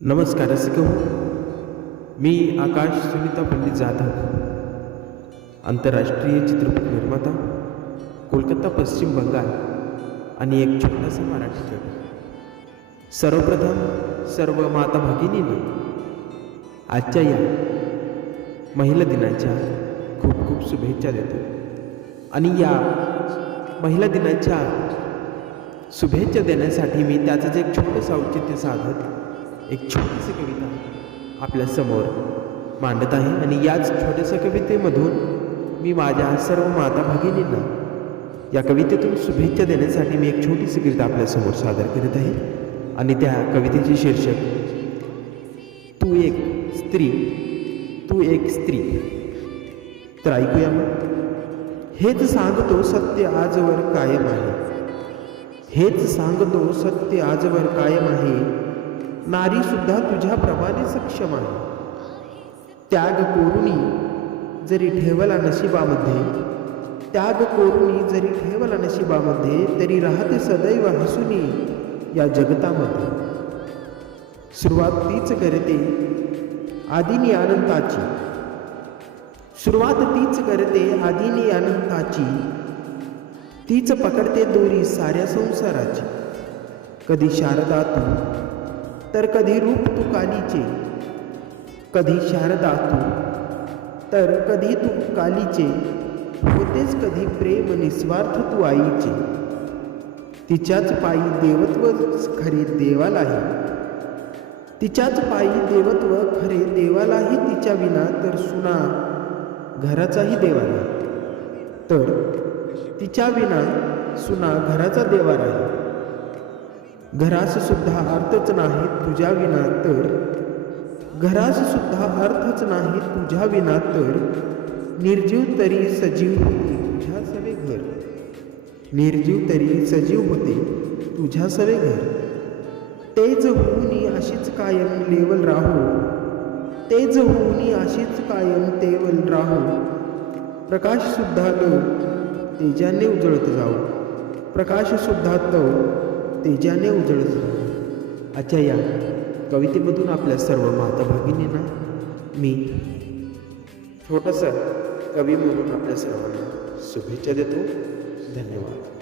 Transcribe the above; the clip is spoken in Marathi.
नमस्कार रसिक हो, मी आकाश सुनीता पंडित जाधव, आंतरराष्ट्रीय चित्रपट निर्माता, कोलकाता पश्चिम बंगाल आणि एक छोटासा मराठी जग। सर्वप्रथम सर्व माता भगिनींना आजच्या या महिला दिनाच्या खूप खूप शुभेच्छा देतो आणि या महिला दिनाच्या शुभेच्छा देण्यासाठी मी त्याचंच एक छोटंसं औचित्य साधत एक छोटीशी कविता आपल्यासमोर मांडत आहे आणि याच छोट्याशा कवितेमधून मी माझ्या सर्व माता भगिनींना या कवितेतून शुभेच्छा देण्यासाठी मी एक छोटीशी कविता आपल्यासमोर सादर करत आहे आणि त्या कवितेचे शीर्षक तू एक स्त्री, तू एक स्त्री। तर ऐकूया मग। हेच सांगतो सत्य आजवर कायम आहे, हेच सांगतो सत्य आजवर कायम आहे, नारी सुद्धा तुझ्याप्रमाणे सक्षम आहे। त्याग कोरुणी जरी ठेवला नशिबामध्ये, त्याग कोरुणी जरी ठेवला नशिबामध्ये, तरी राहते सदैव हसुनी या जगतामध्ये। सुरुवात तीच करते आदिनी अनंताची, सुरुवात तीच करते आदिनी अनंताची, तीच पकडते दोरी साऱ्या संसाराची। कधी शारदा तू तर कधी रूप तू कालीचे, कधी शारदा तू तर कधी तू कालीचे, होतेच कधी प्रेम निस्वार्थ तू आईचे। तिच्याच पायी देवत्व खरे देवालाही, तिच्याच पायी देवत्व खरे देवालाही, तिच्या विना तर सुना घराचाही देवा नाही, तर तिच्या विना सुना घराचा देवा नाही। घरास सुद्धा अर्थच नाही तुझ्या विना तर, घरास सुद्धा अर्थच नाही तुझ्या विना तर, निर्जीव तरी सजीव होते तुझ्या सवे घर, निर्जीव तरी सजीव होते तुझ्या सवे घर। तेज होऊनी अशीच कायम लेवल राहू, तेज होऊनी अशीच कायम तेवल राहू, प्रकाश सुद्धा लो तेजाने उजळत जाऊ, प्रकाश सुद्धा तो तेजाने उजळत जाऊ। आजच्या या कवितेमधून आपल्या सर्व माता भगिनींना मी छोटासा कवी म्हणून आपल्या सर्वांना शुभेच्छा देतो। धन्यवाद।